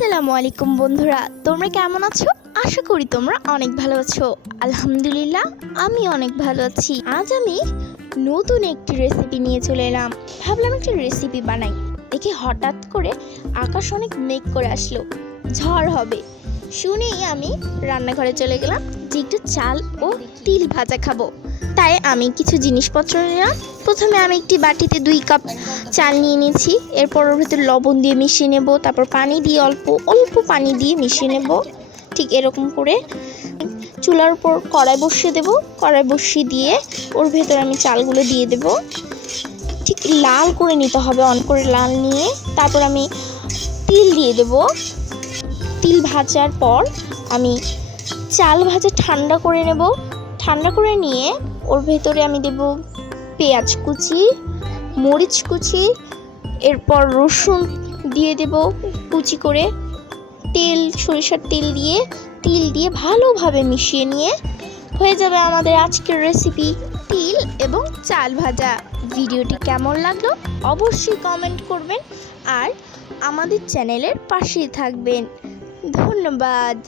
আসসালামু আলাইকুম বন্ধুরা, তোমরা কেমন আছো? আশা করি তোমরা অনেক ভালো আছো। আলহামদুলিল্লাহ, আমি অনেক ভালো আছি। আজ আমি নতুন একটি রেসিপি নিয়ে চলে এলাম। ভাবলাম একটি রেসিপি বানাই। দেখি হঠাৎ করে আকাশ অনেক মেঘ করে আসলো, ঝড় হবে। শুনেই আমি রান্নাঘরে চলে গেলাম যে একটু চাল ও তিল ভাজা খাবো। তাই আমি কিছু জিনিসপত্র নিলাম। প্রথমে আমি একটি বাটিতে 2 কাপ চাল নিয়ে নিয়েছি। এরপর ওর ভিতরে লবণ দিয়ে মিশিয়ে নেব, তারপর পানি দিয়ে অল্প অল্প পানি দিয়ে মিশিয়ে নেব। ঠিক এরকম করে চুলার উপর কড়াই বসিয়ে দেব। কড়াই বসিয়ে দিয়ে ওর ভেতরে আমি চালগুলো দিয়ে দেব। ঠিক লাল করে নিতে হবে, অন করে লাল নিয়ে তারপর আমি তিল দিয়ে দেব। তিল ভাজার পর আমি চাল ভাজা ঠান্ডা করে নেব। ঠান্ডা করে নিয়ে ওর ভেতরে আমি দেব পেঁয়াজ কুচি, মরিচ কুচি, এরপর রসুন দিয়ে দেব কুচি করে। তেল, সরিষার তেল দিয়ে তিল দিয়ে ভালোভাবে মিশিয়ে নিয়ে হয়ে যাবে আমাদের আজকের রেসিপি তিল এবং চাল ভাজা। ভিডিওটি কেমন লাগলো অবশ্যই কমেন্ট করবেন আর আমাদের চ্যানেলের পাশেই থাকবেন। ধন্যবাদ।